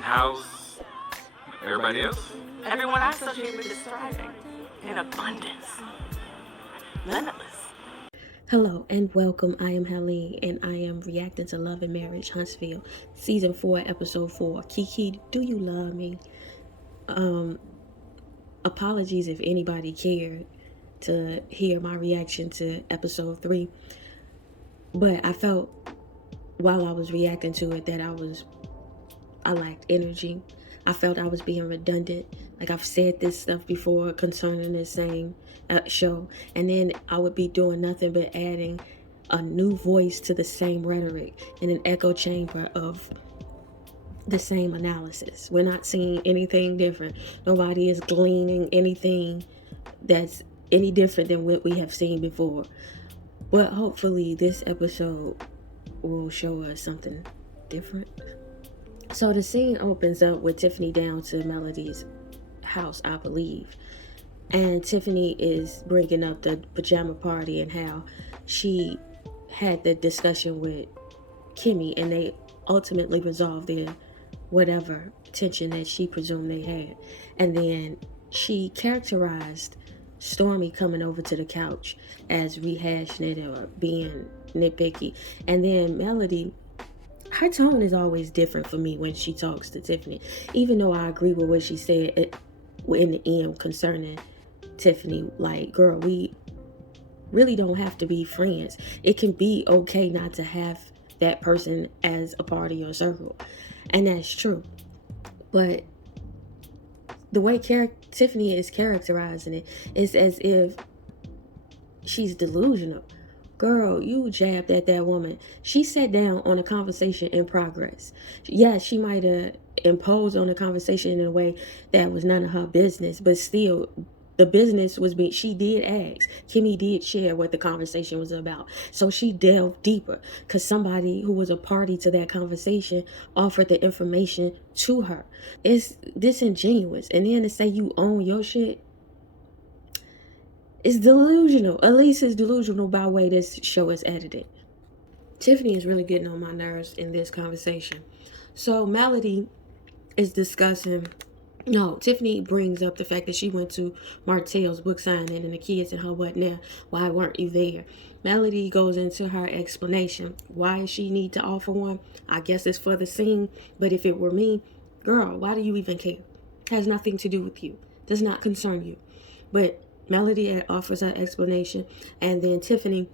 How's everybody else? Everyone I associate with is thriving in abundance. Limitless. Hello and welcome. I am Helene and I am reacting to Love and Marriage Huntsville Season 4 Episode 4. Kiki, do you love me? Apologies if anybody cared to hear my reaction to Episode 3. But I felt while I was reacting to it that I lacked energy. I felt I was being redundant. Like I've said this stuff before concerning this same show. And then I would be doing nothing but adding a new voice to the same rhetoric in an echo chamber of the same analysis. We're not seeing anything different. Nobody is gleaning anything that's any different than what we have seen before. But hopefully this episode will show us something different. So the scene opens up with Tiffany down to Melody's house, I believe. And Tiffany is bringing up the pajama party and how she had the discussion with Kimmy and they ultimately resolved their whatever tension that she presumed they had. And then she characterized Stormy coming over to the couch as rehashing it or being nitpicky. And then Melody, her tone is always different for me when she talks to Tiffany, even though I agree with what she said in the end concerning Tiffany. Like, girl, we really don't have to be friends. It can be okay not to have that person as a part of your circle, and that's true. But the way Tiffany is characterizing it is as if she's delusional. Girl, you jabbed at that woman. She sat down on a conversation in progress. Yeah, she might have imposed on the conversation in a way that was none of her business, but still, the business was being, she did ask. Kimmy did share what the conversation was about. So she delved deeper because somebody who was a party to that conversation offered the information to her. It's disingenuous. And then to say you own your shit, it's delusional. At least it's delusional by the way this show is edited. Tiffany is really getting on my nerves in this conversation. So Melody is discussing... No, Tiffany brings up the fact that she went to Martell's book signing and the kids and her wasn't there. Why weren't you there? Melody goes into her explanation. Why she need to offer one? I guess it's for the scene. But if it were me, girl, why do you even care? Has nothing to do with you. Does not concern you. But Melody offers her explanation, and then Tiffany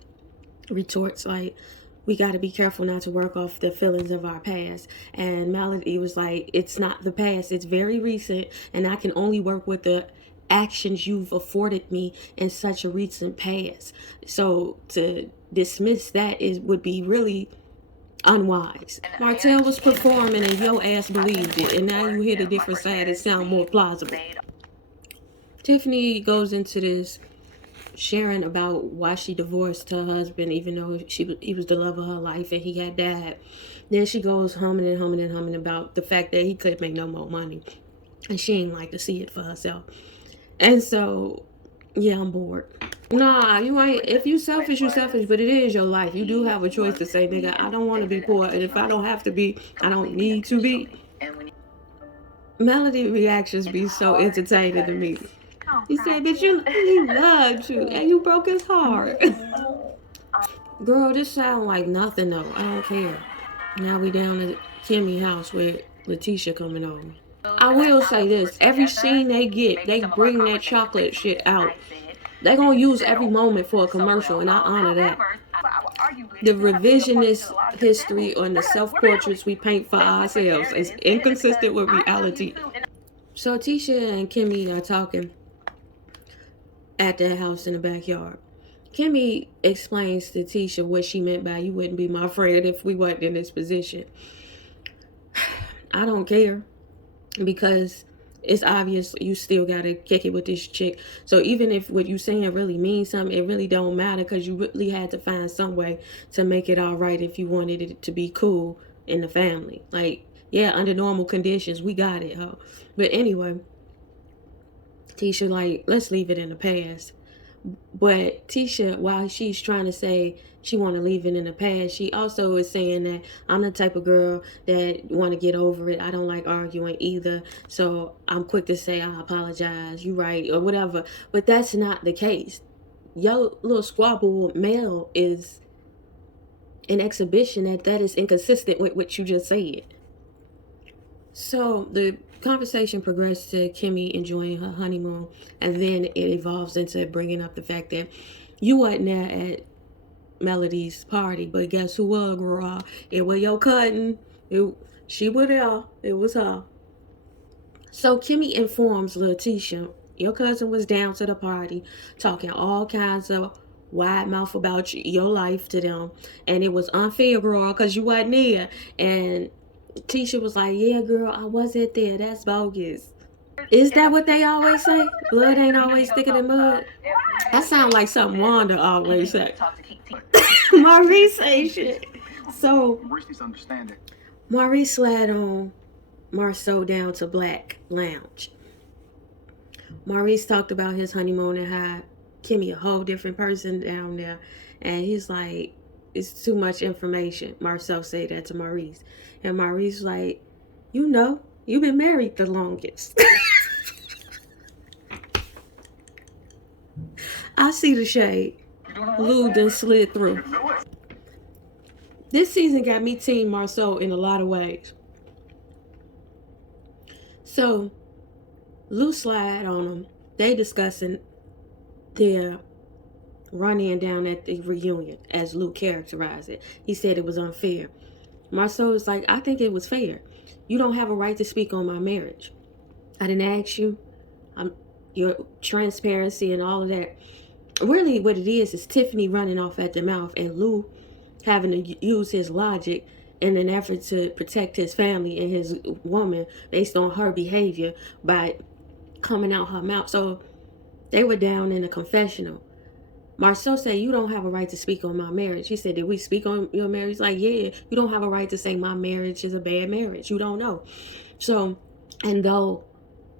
retorts like, we got to be careful not to work off the feelings of our past. And Melody was like, it's not the past, it's very recent, and I can only work with the actions you've afforded me in such a recent past. So to dismiss that would be really unwise. Martell was performing and your ass believed it, and now you hit a different side, it sounds more plausible. Tiffany goes into this sharing about why she divorced her husband, even though he was the love of her life and he had died. Then she goes humming about the fact that he could make no more money, and she ain't like to see it for herself. And so, yeah, I'm bored. Nah, you ain't. If you selfish, you selfish, but it is your life. You do have a choice to say, nigga, I don't want to be poor, and if I don't have to be, I don't need to be. Melody reactions be so entertaining to me. He said, bitch, he loved you and you broke his heart. Girl, this sound like nothing though. I don't care. Now we down at Kimmy's house with Letitia coming over. I will say this. Every scene they get, they bring that chocolate shit out. They gonna use every moment for a commercial, and I honor that. The revisionist history on the self-portraits we paint for ourselves is inconsistent with reality. So Tisha and Kimmy are talking at their house in the backyard. Kimmy explains to Tisha what she meant by, you wouldn't be my friend if we weren't in this position. I don't care, because it's obvious you still gotta kick it with this chick. So even if what you saying really means something, it really don't matter, because you really had to find some way to make it all right if you wanted it to be cool in the family. Like, yeah, under normal conditions, we got it, huh? But anyway, Tisha like, let's leave it in the past. But Tisha, while she's trying to say she want to leave it in the past, she also is saying that I'm the type of girl that want to get over it. I don't like arguing either. So I'm quick to say I apologize, you right, or whatever. But that's not the case. Your little squabble with Mel is an exhibition that is inconsistent with what you just said. So the conversation progressed to Kimmy enjoying her honeymoon, and then it evolves into bringing up the fact that you wasn't there at Melody's party, but guess who was, girl? It was your cousin. She was there. It was her. So Kimmy informs Letitia, your cousin was down to the party, talking all kinds of wide mouth about your life to them, and it was unfair, girl, because you wasn't there. And Tisha was like, yeah, girl, I wasn't there. That's bogus. Is that what they always say? Blood ain't always thicker than mud? That sounds like something Wanda always say. Maurice say shit. So, Maurice slid on Marceau down to Black Lounge. Maurice talked about his honeymoon and how Kimmy a whole different person down there. And he's like, it's too much information. Marceau said that to Maurice. And Maurice like, you know, you've been married the longest. I see the shade. Lou done slid through. This season got me team Marceau in a lot of ways. So, Lou slide on them. They discussing their run-in down at the reunion, as Lou characterized it. He said it was unfair. Marceau was like, I think it was fair. You don't have a right to speak on my marriage. I didn't ask you. Your transparency and all of that. Really what it is Tiffany running off at the mouth and Lou having to use his logic in an effort to protect his family and his woman based on her behavior by coming out her mouth. So they were down in a confessional. Marceau said, you don't have a right to speak on my marriage. He said, did we speak on your marriage? He's like, yeah, you don't have a right to say my marriage is a bad marriage. You don't know. So, and though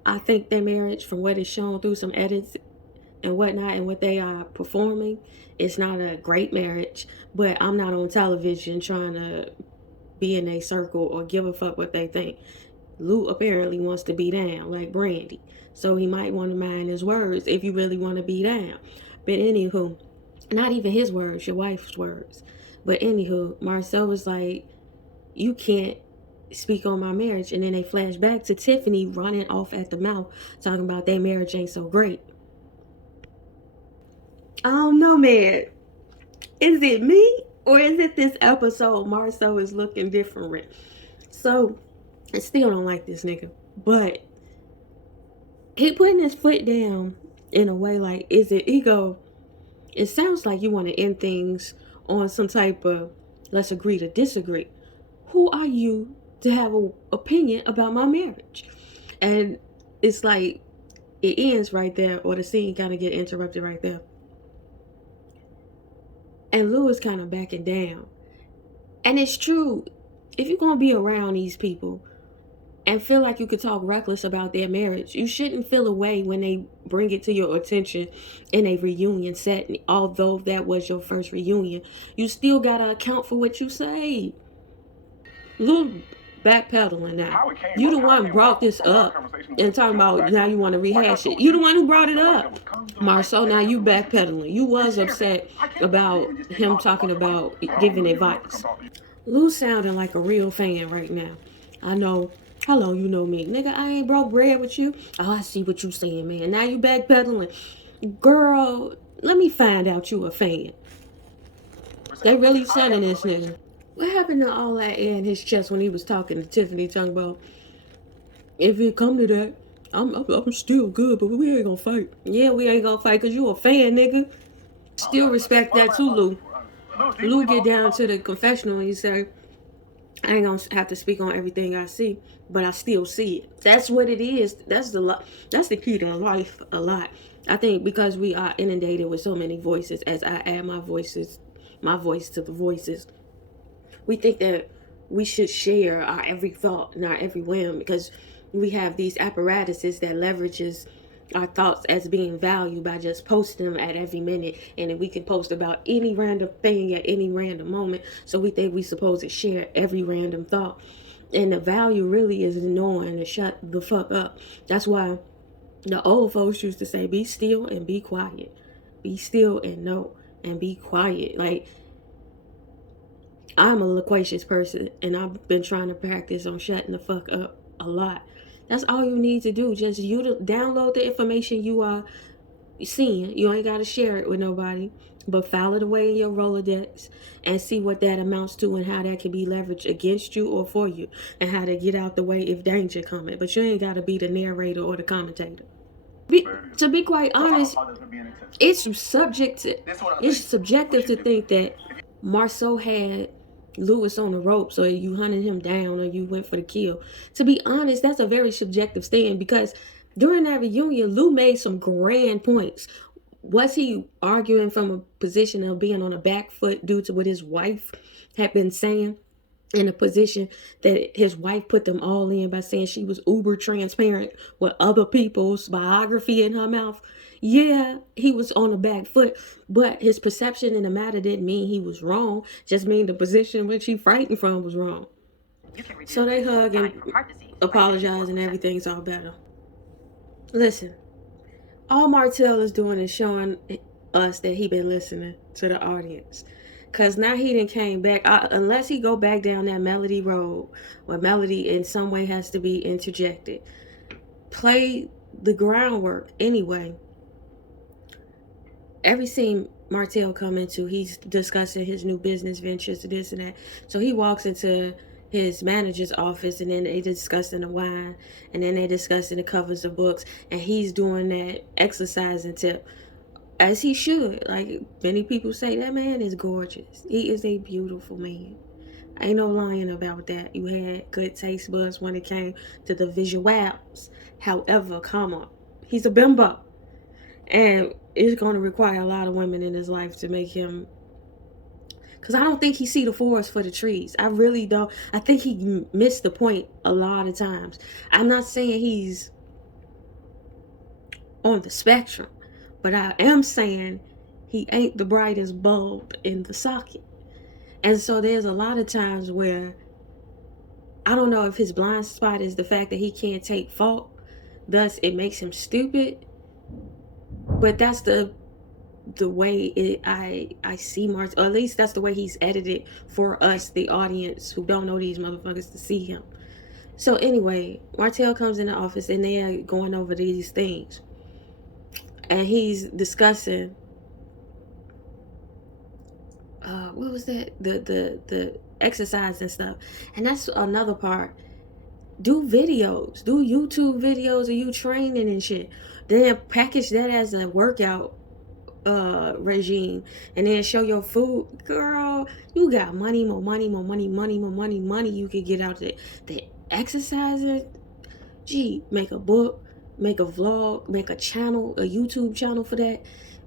I think their marriage, from what is shown through some edits and whatnot and what they are performing, it's not a great marriage, but I'm not on television trying to be in a circle or give a fuck what they think. Lou apparently wants to be down like Brandy, so he might want to mind his words if you really want to be down. But anywho, not even his words, your wife's words. But anywho, Marceau was like, you can't speak on my marriage. And then they flash back to Tiffany running off at the mouth talking about their marriage ain't so great. I don't know, man. Is it me or is it this episode Marceau is looking different? So I still don't like this nigga, but he putting his foot down in a way like, is it ego? It sounds like you want to end things on some type of let's agree to disagree. Who are you to have an opinion about my marriage? And it's like it ends right there, or the scene kind of get interrupted right there. And Lou is kind of backing down. And it's true. If you're going to be around these people and feel like you could talk reckless about their marriage, you shouldn't feel away when they bring it to your attention in a reunion setting. Although that was your first reunion, you still got to account for what you say. Lou backpedaling now. You the one brought this up and talking about now you want to rehash it. You the one who brought it up. Marceau, now you backpedaling. You was upset about him talking about giving advice. Lou sounding like a real fan right now. I know. Hello, you know me. Nigga, I ain't broke bread with you. Oh, I see what you saying, man. Now you backpedaling. Girl, let me find out you a fan. They really sending this nigga. What happened to all that air in his chest when he was talking to Tiffany, talking about, if it come to that, I'm still good, but we ain't gonna fight. Yeah, we ain't gonna fight because you a fan, nigga. Still respect that too, Lou. Lou get down to the confessional and he say, I ain't gonna have to speak on everything I see, but I still see it. That's what it is. That's the key to life a lot. I think because we are inundated with so many voices, as I add my voice to the voices, we think that we should share our every thought and our every whim because we have these apparatuses that leverages our thoughts as being valued by just posting them at every minute, and then we can post about any random thing at any random moment. So we think we supposed to share every random thought, and the value really is knowing to shut the fuck up. That's why the old folks used to say, "Be still and be quiet. Be still and know and be quiet." Like, I'm a loquacious person, and I've been trying to practice on shutting the fuck up a lot. That's all you need to do. Just you to download the information you are seeing. You ain't got to share it with nobody, but file it away in your Rolodex and see what that amounts to and how that can be leveraged against you or for you, and how to get out the way if danger coming. But you ain't got to be the narrator or the commentator. To be quite honest, it's subjective to think that Marceau had Lewis on the ropes, or you hunted him down, or you went for the kill. To be honest, that's a very subjective stand, because during that reunion, Lou made some grand points. Was he arguing from a position of being on a back foot due to what his wife had been saying? In a position that his wife put them all in by saying she was uber transparent with other people's biography in her mouth. Yeah, he was on the back foot, but his perception in the matter didn't mean he was wrong, just mean the position which he frightened from was wrong. So they hug and apologize and everything's all better. Listen, all Martell is doing is showing us that he been listening to the audience. Because now he done came back, unless he go back down that Melody road, where Melody in some way has to be interjected. Play the groundwork anyway. Every scene Martell come into, he's discussing his new business ventures, this and that. So he walks into his manager's office, and then they discussing the wine, and then they discussing the covers of books, and he's doing that exercising tip. As he should. Like many people say, that man is gorgeous. He is a beautiful man. Ain't no lying about that. You had good taste buds when it came to the visuals. However, he's a bimbo. And it's going to require a lot of women in his life to make him... Because I don't think he see the forest for the trees. I really don't. I think he missed the point a lot of times. I'm not saying he's on the spectrum, but I am saying he ain't the brightest bulb in the socket. And so there's a lot of times where I don't know if his blind spot is the fact that he can't take fault, thus it makes him stupid. But that's the way I see Martell, or at least that's the way he's edited for us, the audience who don't know these motherfuckers, to see him. So anyway, Martell comes in the office and they are going over these things. And he's discussing what was that? The exercise and stuff. And that's another part. Do videos. Do YouTube videos of you training and shit. Then package that as a workout regime, and then show your food. Girl, you got money you could get out of the exercising. Gee, make a book, make a vlog, make a channel, a YouTube channel for that.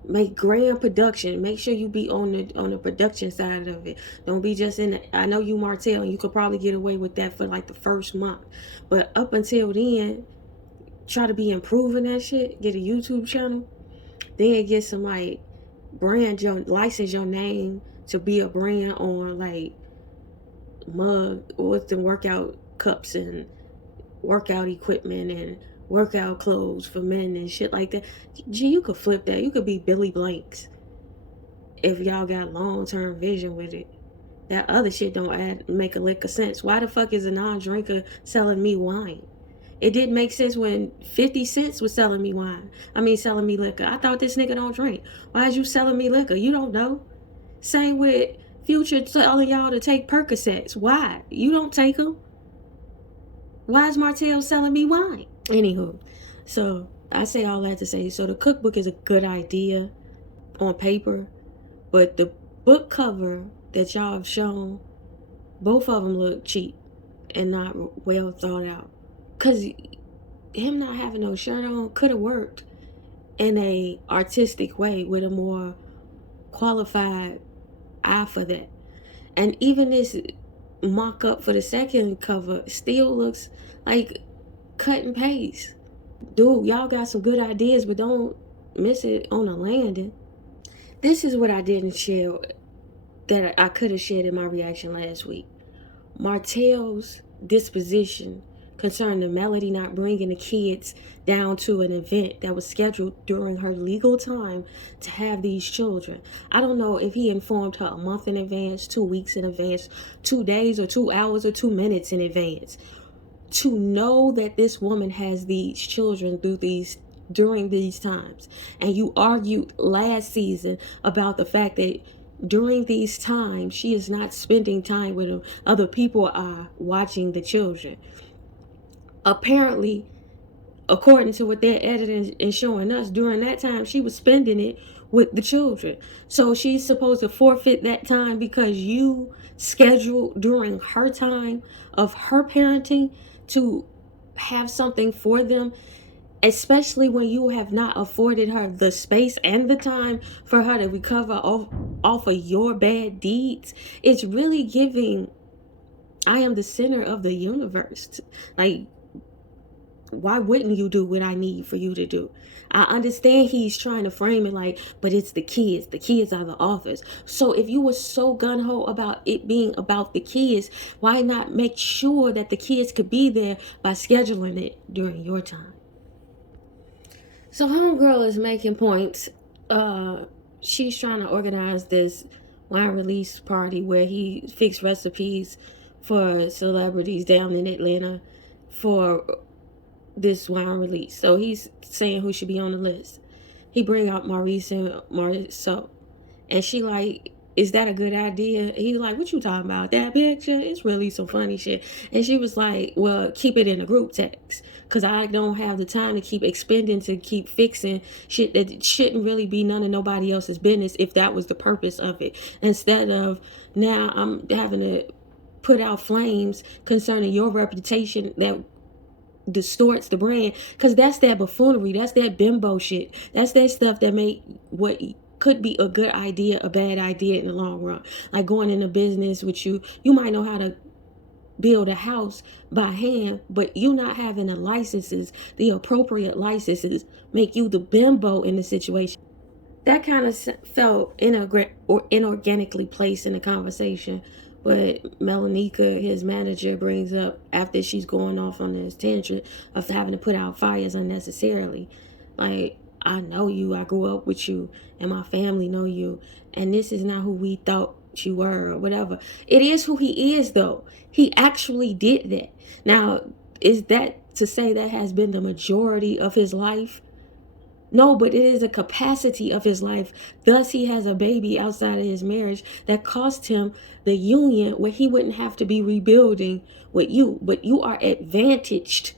Make grand production. Make sure you be on the production side of it. Don't be just in the... I know you Martell, and you could probably get away with that for like the first month, but up until then, try to be improving that shit. Get a YouTube channel, then get some like license your name to be a brand on like mug with the workout cups and workout equipment and workout clothes for men and shit like that. Gee, you could flip that. You could be Billy Blanks if y'all got long-term vision with it. That other shit don't make a lick of sense. Why the fuck is a non-drinker selling me wine? It didn't make sense when 50 Cent was selling me liquor. I thought this nigga don't drink. Why is you selling me liquor? You don't know. Same with Future telling y'all to take Percocets. Why? You don't take them. Why is Martell selling me wine? Anywho, so I say all that to say, so the cookbook is a good idea on paper, but the book cover that y'all have shown, both of them look cheap and not well thought out. Because him not having no shirt on could have worked in a artistic way with a more qualified eye for that. And even this mock-up for the second cover still looks like cut and paste. dude, y'all got some good ideas, but don't miss it on the landing. This is what I didn't share that I could have shared in my reaction last week. Martell's disposition concerning Melody not bringing the kids down to an event that was scheduled during her legal time to have these children. I don't know if he informed her a month in advance, 2 weeks in advance, 2 days or 2 hours or 2 minutes in advance. To know that this woman has these children during these times. And you argued last season about the fact that during these times she is not spending time with them. Other people are watching the children. Apparently, according to what they're editing and showing us, during that time she was spending it with the children. So she's supposed to forfeit that time because you scheduled during her time of her parenting to have something for them, especially when you have not afforded her the space and the time for her to recover off of your bad deeds. It's really giving, I am the center of the universe. Like, why wouldn't you do what I need for you to do? I understand he's trying to frame it like, but it's the kids. The kids are the authors. So if you were so gung-ho about it being about the kids, why not make sure that the kids could be there by scheduling it during your time? So homegirl is making points. She's trying to organize this wine release party where he fixed recipes for celebrities down in Atlanta for this wine release. So he's saying who should be on the list. He bring out Maurice and Marisol, and she like, is that a good idea? He's like, what you talking about? That picture? It's really some funny shit. And she was like, well, keep it in a group text, because I don't have the time to keep expending to keep fixing shit that shouldn't really be none of nobody else's business if that was the purpose of it. Instead of now I'm having to put out flames concerning your reputation that distorts the brand, because that's that buffoonery, that's that bimbo shit, that's that stuff that make what could be a good idea a bad idea in the long run. Like going into business with you might know how to build a house by hand, but you not having the licenses, the appropriate licenses, make you the bimbo in the situation. That kind of felt inorganically placed in the conversation. But Melanika, his manager, brings up after she's going off on this tangent of having to put out fires unnecessarily. Like, I know you, I grew up with you, and my family know you, and this is not who we thought you were or whatever. It is who he is, though. He actually did that. Now, is that to say that has been the majority of his life? No, but it is a capacity of his life. Thus, he has a baby outside of his marriage that cost him the union where he wouldn't have to be rebuilding with you. But you are advantaged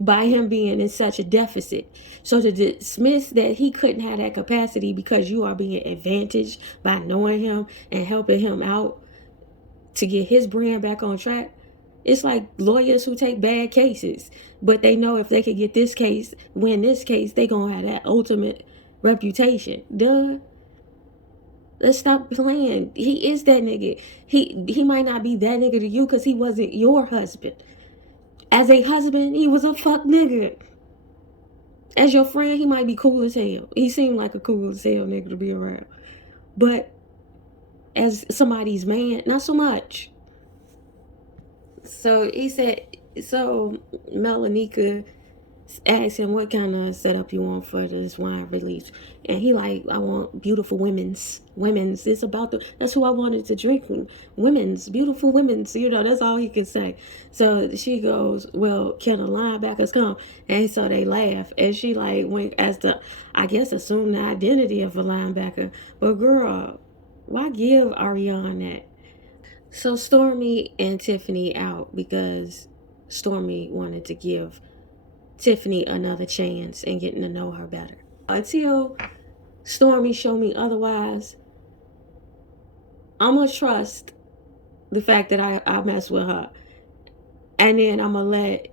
by him being in such a deficit. So to dismiss that he couldn't have that capacity because you are being advantaged by knowing him and helping him out to get his brand back on track, it's like lawyers who take bad cases, but they know if they could get this case, win this case, they gonna have that ultimate reputation. Duh. Let's stop playing. He is that nigga. He might not be that nigga to you because he wasn't your husband. As a husband, he was a fuck nigga. As your friend, he might be cool as hell. He seemed like a cool as hell nigga to be around. But as somebody's man, not so much. So he said, so Melanika asked him what kind of setup you want for this wine release. And he like, I want beautiful women's. It's about that's who I wanted to drink. Women's, beautiful women's, that's all he could say. So she goes, well, can the linebackers come? And so they laugh. And she like went as to, I guess, assume the identity of a linebacker. But girl, why give Ariane that? So Stormy and Tiffany out because Stormy wanted to give Tiffany another chance and getting to know her better. Until Stormy show me otherwise, I'm going to trust the fact that I mess with her. And then I'm going to let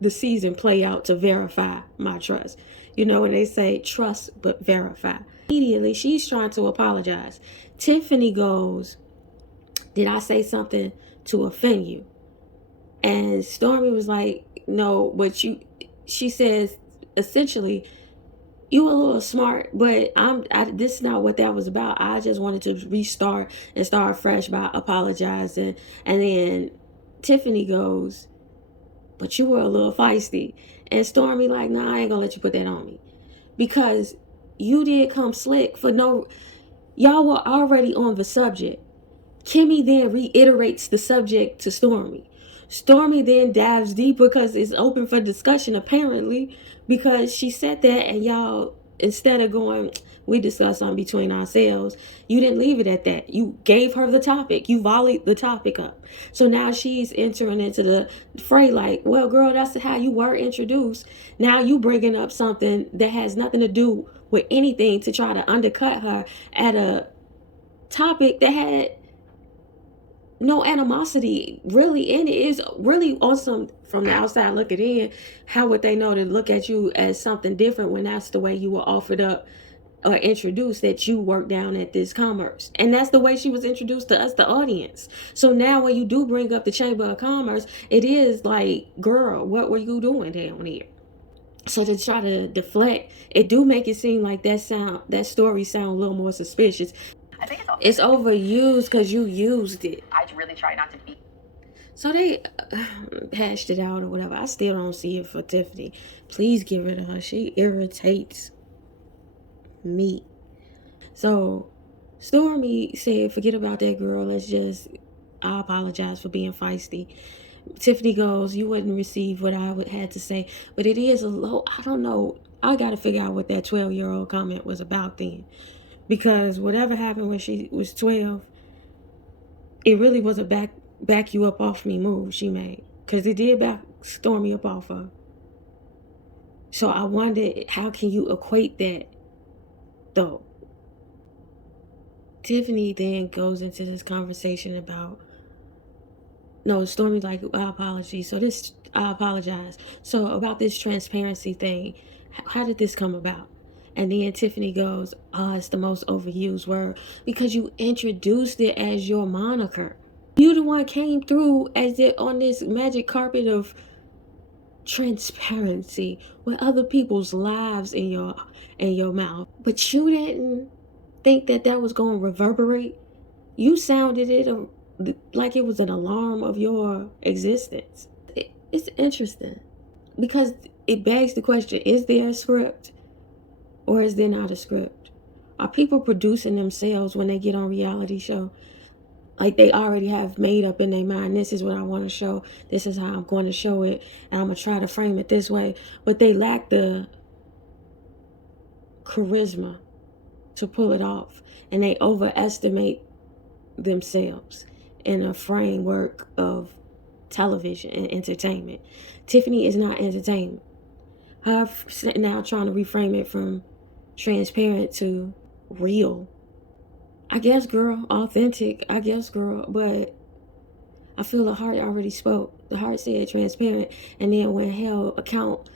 the season play out to verify my trust. When they say trust but verify. Immediately, she's trying to apologize. Tiffany goes, did I say something to offend you? And Stormy was like, no, but she says essentially, you a little smart, but this is not what that was about. I just wanted to restart and start fresh by apologizing. And then Tiffany goes, but you were a little feisty. And Stormy like, nah, I ain't gonna let you put that on me. Because you did come slick for no, y'all were already on the subject. Kimmy then reiterates the subject to Stormy. Stormy then dives deep because it's open for discussion, apparently, because she said that, and y'all, instead of going, we discussed on between ourselves, you didn't leave it at that. You gave her the topic. You volleyed the topic up. So now she's entering into the fray like, well, girl, that's how you were introduced. Now you bringing up something that has nothing to do with anything to try to undercut her at a topic that had no animosity really in it. Is really awesome from the outside looking in. How would they know to look at you as something different when that's the way you were offered up or introduced, that you work down at this commerce? And that's the way she was introduced to us, the audience. So now when you do bring up the Chamber of Commerce, it is like, girl, what were you doing down here? So to try to deflect, it do make it seem like that story sound a little more suspicious. I think It's overused because you used it. I really try not to be. So they hashed it out or whatever. I still don't see it for Tiffany. Please get rid of her. She irritates me. So Stormy said, forget about that girl. I apologize for being feisty. Tiffany goes, you wouldn't receive what I had to say. But it is a low, I don't know. I got to figure out what that 12-year-old comment was about then. Because whatever happened when she was 12, it really was a back you up off me move she made. Because it did back Stormy up off her. So I wondered, how can you equate that, though? Tiffany then goes into this conversation about, no, Stormy like, I apologize. So about this transparency thing, how did this come about? And then Tiffany goes, oh, it's the most overused word because you introduced it as your moniker. You the one came through as it on this magic carpet of transparency with other people's lives in your mouth. But you didn't think that was going to reverberate. You sounded it like it was an alarm of your existence. It's interesting because it begs the question, is there a script? Or is there not a script? Are people producing themselves when they get on reality show? Like they already have made up in their mind, this is what I want to show. This is how I'm going to show it. And I'm going to try to frame it this way. But they lack the charisma to pull it off. And they overestimate themselves in a framework of television and entertainment. Tiffany is not entertainment. Her now trying to reframe it from transparent to real. I guess, girl, authentic. I guess, girl, but I feel the heart already spoke. The heart said transparent, and then when held account,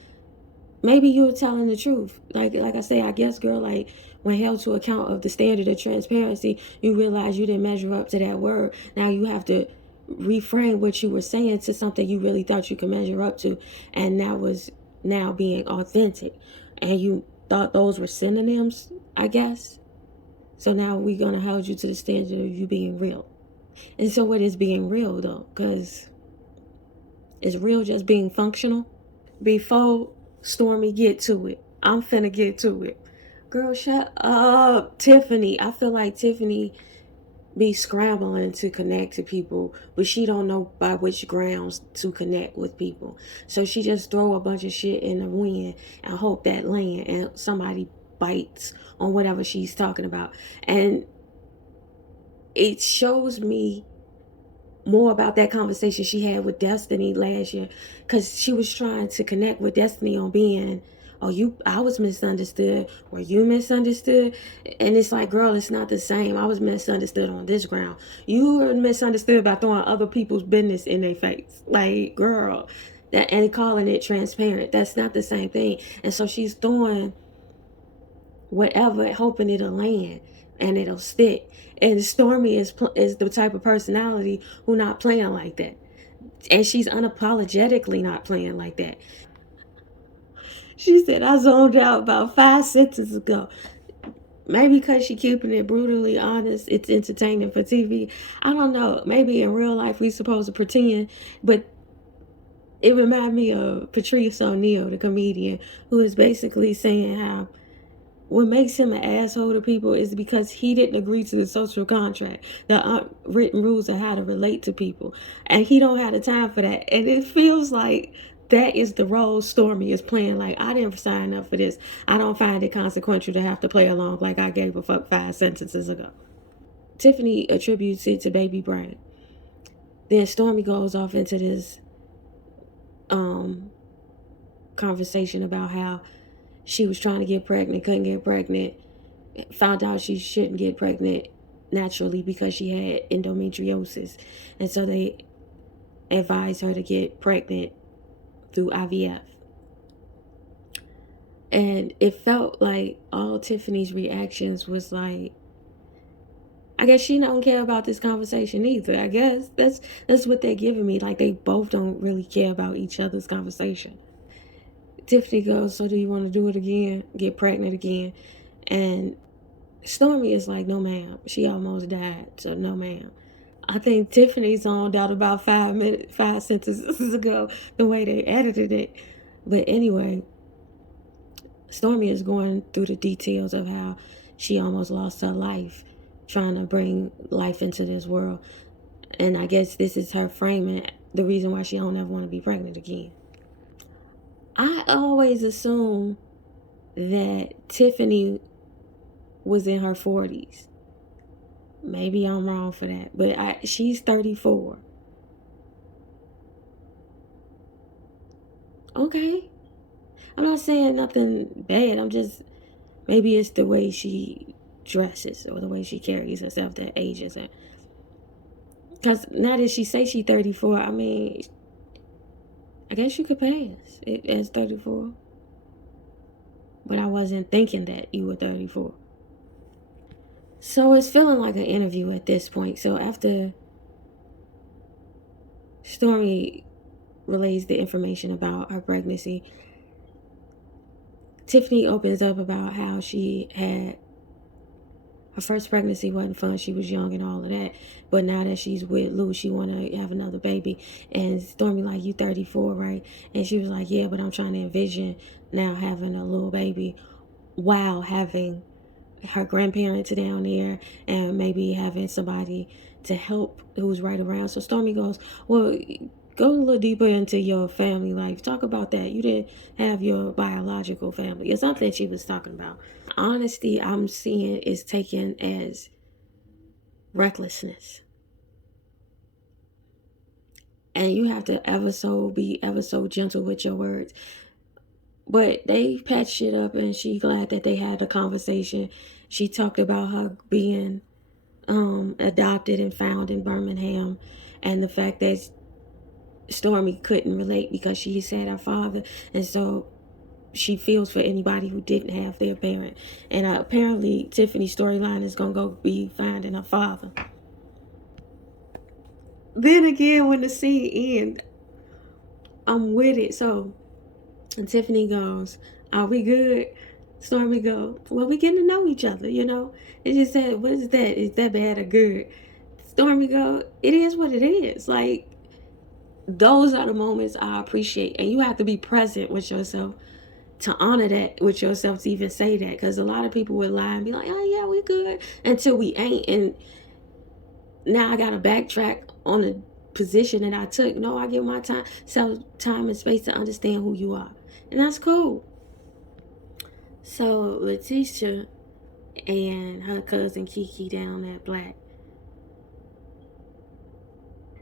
maybe you were telling the truth. Like I say, I guess, girl, like when held to account of the standard of transparency, you realize you didn't measure up to that word. Now you have to reframe what you were saying to something you really thought you could measure up to, and that was now being authentic. And you thought those were synonyms, I guess. So now we're going to hold you to the standard of you being real. And so what is being real, though? Because is real just being functional? Before Stormy get to it, I'm finna get to it. Girl, shut up, Tiffany. I feel like Tiffany be scrambling to connect to people, but she don't know by which grounds to connect with people. So she just throw a bunch of shit in the wind and hope that land and somebody bites on whatever she's talking about. And it shows me more about that conversation she had with Destiny last year, because she was trying to connect with Destiny on being, I was misunderstood, or you misunderstood. And it's like, girl, it's not the same. I was misunderstood on this ground. You were misunderstood by throwing other people's business in their face. Like, girl, and calling it transparent. That's not the same thing. And so she's throwing whatever, hoping it'll land and it'll stick. And Stormy is the type of personality who not playing like that. And she's unapologetically not playing like that. She said, I zoned out about 5 sentences ago. Maybe because she keeping it brutally honest, it's entertaining for TV. I don't know. Maybe in real life we supposed to pretend, but it reminded me of Patrice O'Neal, the comedian, who is basically saying how what makes him an asshole to people is because he didn't agree to the social contract, the written rules of how to relate to people, and he don't have the time for that. And it feels like that is the role Stormy is playing. Like, I didn't sign up for this. I don't find it consequential to have to play along like I gave a fuck 5 sentences ago. Tiffany attributes it to baby brain. Then Stormy goes off into this conversation about how she was trying to get pregnant, couldn't get pregnant, found out she shouldn't get pregnant naturally because she had endometriosis. And so they advised her to get pregnant through IVF. And it felt like all Tiffany's reactions was like, I guess she don't care about this conversation either. I guess that's what they're giving me. Like, they both don't really care about each other's conversation. Tiffany goes, so do you want to do it again? Get pregnant again? And Stormy is like, no ma'am. She almost died, so no ma'am. I think Tiffany zoned out about 5 sentences ago, the way they edited it. But anyway, Stormy is going through the details of how she almost lost her life trying to bring life into this world. And I guess this is her framing the reason why she don't ever want to be pregnant again. I always assume that Tiffany was in her 40s. Maybe I'm wrong for that, but she's 34. Okay. I'm not saying nothing bad. I'm just, maybe it's the way she dresses or the way she carries herself that ages her. Because now that she say she 34, I mean, I guess you could pass it as 34. But I wasn't thinking that you were 34. So it's feeling like an interview at this point. So after Stormy relays the information about her pregnancy, Tiffany opens up about how she had her first pregnancy wasn't fun. She was young and all of that. But now that she's with Lou, she want to have another baby. And Stormy like, you 34, right? And she was like, yeah, but I'm trying to envision now having a little baby while having her grandparents down there and maybe having somebody to help who's right around. So Stormy goes, well, go a little deeper into your family life. Talk about that. You didn't have your biological family. It's something she was talking about. Honesty, I'm seeing, is taken as recklessness. And you have to be ever so gentle with your words. But they patched shit up, and she glad that they had a conversation. She talked about her being adopted and found in Birmingham, and the fact that Stormy couldn't relate because she had her father, and so she feels for anybody who didn't have their parent. And apparently Tiffany's storyline is gonna go be finding her father. Then again, when the scene ends, I'm with it. So and Tiffany goes, are we good? Stormy go, well, we getting to know each other, you know. It just said, what is that? Is that bad or good? Stormy go, it is what it is. Like, those are the moments I appreciate. And you have to be present with yourself to honor that with yourself, to even say that. Because a lot of people would lie and be like, oh yeah, we good, until we ain't. And now I gotta backtrack on the position that I took. No, I give my time and space to understand who you are. And that's cool. So Letitia and her cousin Kiki down at Black,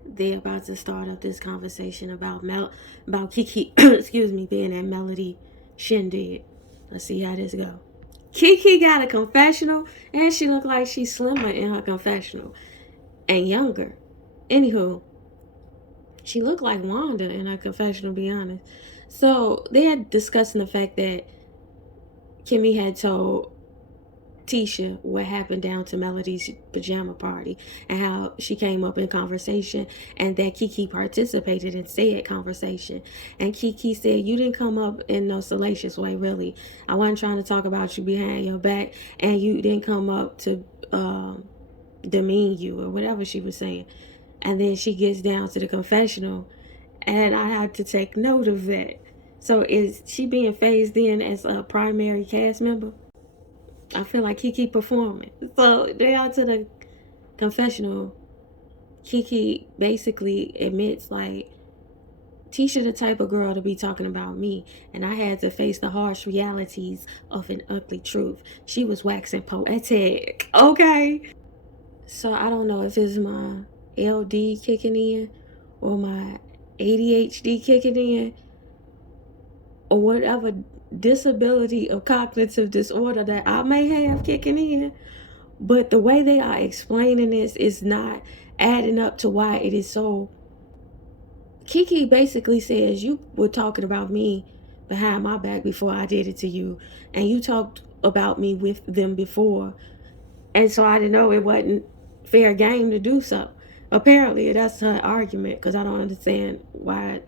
they're about to start up this conversation about Kiki excuse me, being at Melody shindig. Let's see how this go. Kiki got a confessional, and she looked like she's slimmer in her confessional and younger. Anywho, she looked like Wanda in her confessional, to be honest. So they had discussing the fact that Kimmy had told Tisha what happened down to Melody's pajama party and how she came up in conversation and that Kiki participated in said conversation. And Kiki said, you didn't come up in no salacious way, really. I wasn't trying to talk about you behind your back, and you didn't come up to demean you or whatever she was saying. And then she gets down to the confessional, and I had to take note of that. So is she being phased in as a primary cast member? I feel like Kiki performing. So they are to the confessional. Kiki basically admits like, Tisha the type of girl to be talking about me, and I had to face the harsh realities of an ugly truth. She was waxing poetic. Okay. So I don't know if it's my LD kicking in or my ADHD kicking in or whatever disability of cognitive disorder that I may have kicking in. But the way they are explaining this is not adding up to why it is so. Kiki basically says, you were talking about me behind my back before I did it to you, and you talked about me with them before, and so I didn't know it wasn't fair game to do so. Apparently that's her argument, because I don't understand why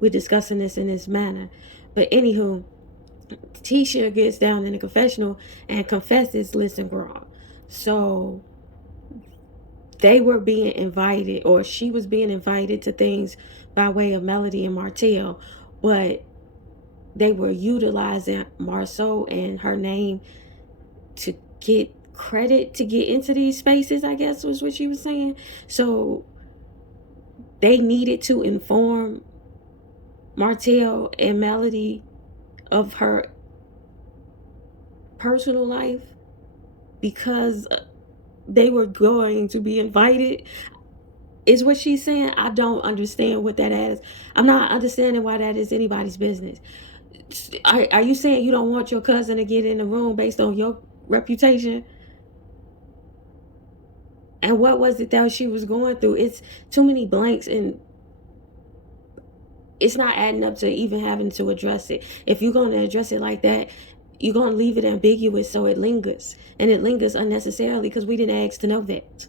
we're discussing this in this manner. But anywho, Tisha gets down in the confessional and confesses, listen, girl. So they were being invited, or she was being invited to things by way of Melody and Martell, but they were utilizing Marceau and her name to get credit to get into these spaces, I guess was what she was saying. So they needed to inform Martell and Melody of her personal life because they were going to be invited, is what she's saying. I don't understand what that is. I'm not understanding why that is anybody's business. Are you saying you don't want your cousin to get in the room based on your reputation? And what was it that she was going through? It's too many blanks, and it's not adding up to even having to address it. If you're going to address it like that, you're going to leave it ambiguous so it lingers. And it lingers unnecessarily because we didn't ask to know that.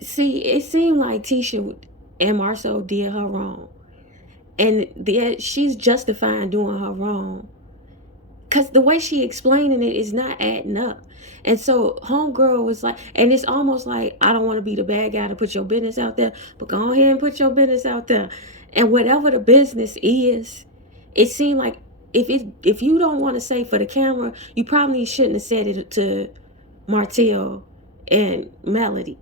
See, it seemed like Tisha and Marceau did her wrong. And she's justifying doing her wrong. Because the way she explaining it is not adding up. And so homegirl was like, and it's almost like, I don't want to be the bad guy to put your business out there, but go ahead and put your business out there. And whatever the business is, it seemed like if you don't want to say for the camera, you probably shouldn't have said it to Martell and Melody.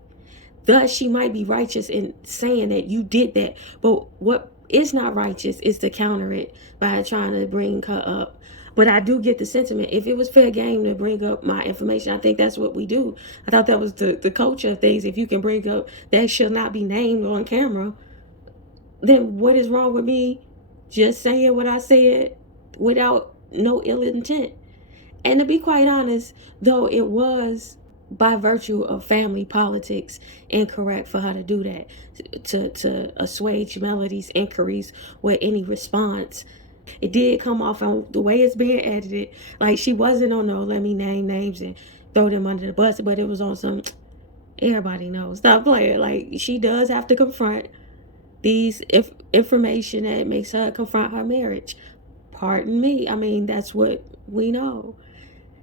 Thus, she might be righteous in saying that you did that. But what is not righteous is to counter it by trying to bring her up. But I do get the sentiment. If it was fair game to bring up my information, I think that's what we do. I thought that was the culture of things. If you can bring up that shall not be named on camera, then what is wrong with me just saying what I said without no ill intent? And to be quite honest, though it was by virtue of family politics incorrect for her to do that, to assuage Melody's inquiries with any response. It did come off on the way it's being edited like she wasn't on no let me name names and throw them under the bus, but it was on some everybody knows, stop playing. Like, she does have to confront these information that makes her confront her marriage. Pardon me, I mean, that's what we know.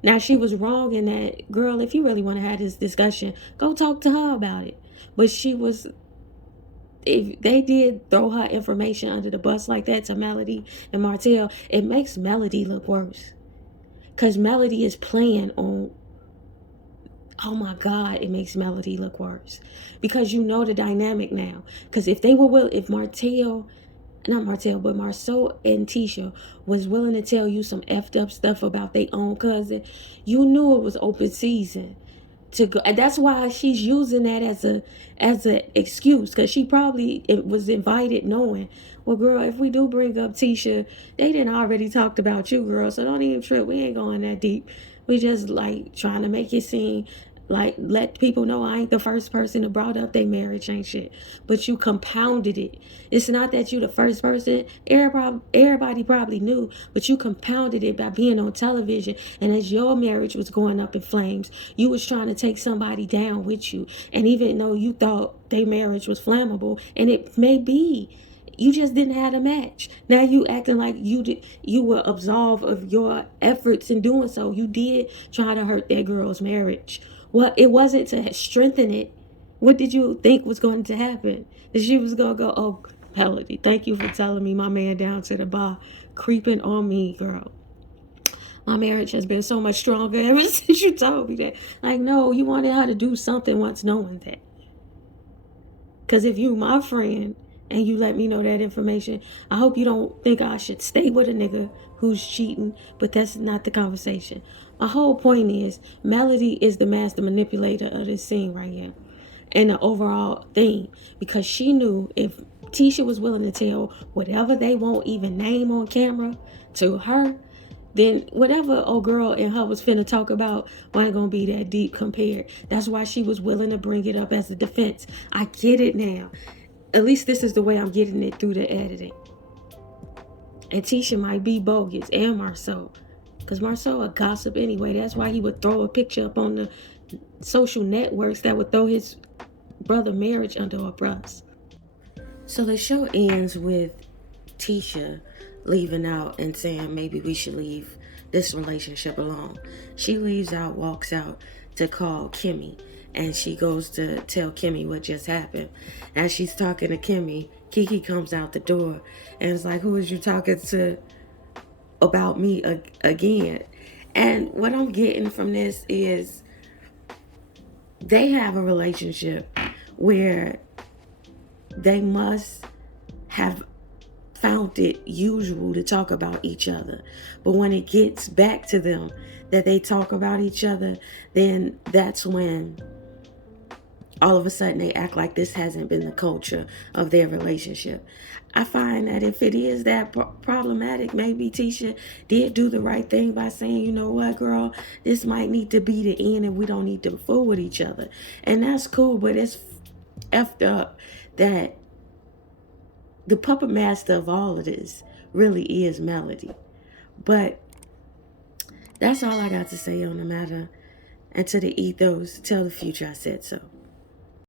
Now, she was wrong in that, girl, if you really want to have this discussion, go talk to her about it. But if they did throw her information under the bus like that to Melody and Martell, it makes Melody look worse. Because Melody is playing on, oh my God, it makes Melody look worse. Because you know the dynamic now. Because if Marceau and Tisha was willing to tell you some effed up stuff about their own cousin, you knew it was open season to go. And that's why she's using that as an excuse, because she probably was invited knowing, well, girl, if we do bring up Tisha, they didn't already talked about you, girl, so don't even trip. We ain't going that deep. We just like trying to make it seem Like, let people know I ain't the first person to brought up their marriage ain't shit. But you compounded it. It's not that you the first person. Everybody probably knew, but you compounded it by being on television. And as your marriage was going up in flames, you was trying to take somebody down with you. And even though you thought their marriage was flammable, and it may be, you just didn't have a match. Now you acting like you were absolved of your efforts in doing so. You did try to hurt that girl's marriage. Well, it wasn't to strengthen it. What did you think was going to happen? That she was going to go, oh, Melody, thank you for telling me my man down to the bar, creeping on me, girl. My marriage has been so much stronger ever since you told me that. Like, no, you wanted her to do something once knowing that. Because if you my friend and you let me know that information, I hope you don't think I should stay with a nigga who's cheating, but that's not the conversation. My whole point is Melody is the master manipulator of this scene right here and the overall thing, because she knew if Tisha was willing to tell whatever they won't even name on camera to her, then whatever old girl and her was finna talk about wasn't gonna be that deep compared. That's why she was willing to bring it up as a defense. I get it now. At least this is the way I'm getting it through the editing. And Tisha might be bogus, and Marceau. Because Marceau a gossip anyway. That's why he would throw a picture up on the social networks that would throw his brother marriage under a bus. So the show ends with Tisha leaving out and saying maybe we should leave this relationship alone. She leaves out, walks out to call Kimmy, and she goes to tell Kimmy what just happened. As she's talking to Kimmy, Kiki comes out the door and is like, who is you talking to about me again? And what I'm getting from this is they have a relationship where they must have found it usual to talk about each other. But when it gets back to them that they talk about each other, then that's when all of a sudden they act like this hasn't been the culture of their relationship. I find that if it is that problematic, maybe Tisha did do the right thing by saying, you know what, girl, this might need to be the end and we don't need to fool with each other. And that's cool, but it's effed up that the puppet master of all of this really is Melody. But that's all I got to say on the matter. And to the ethos, tell the future I said so.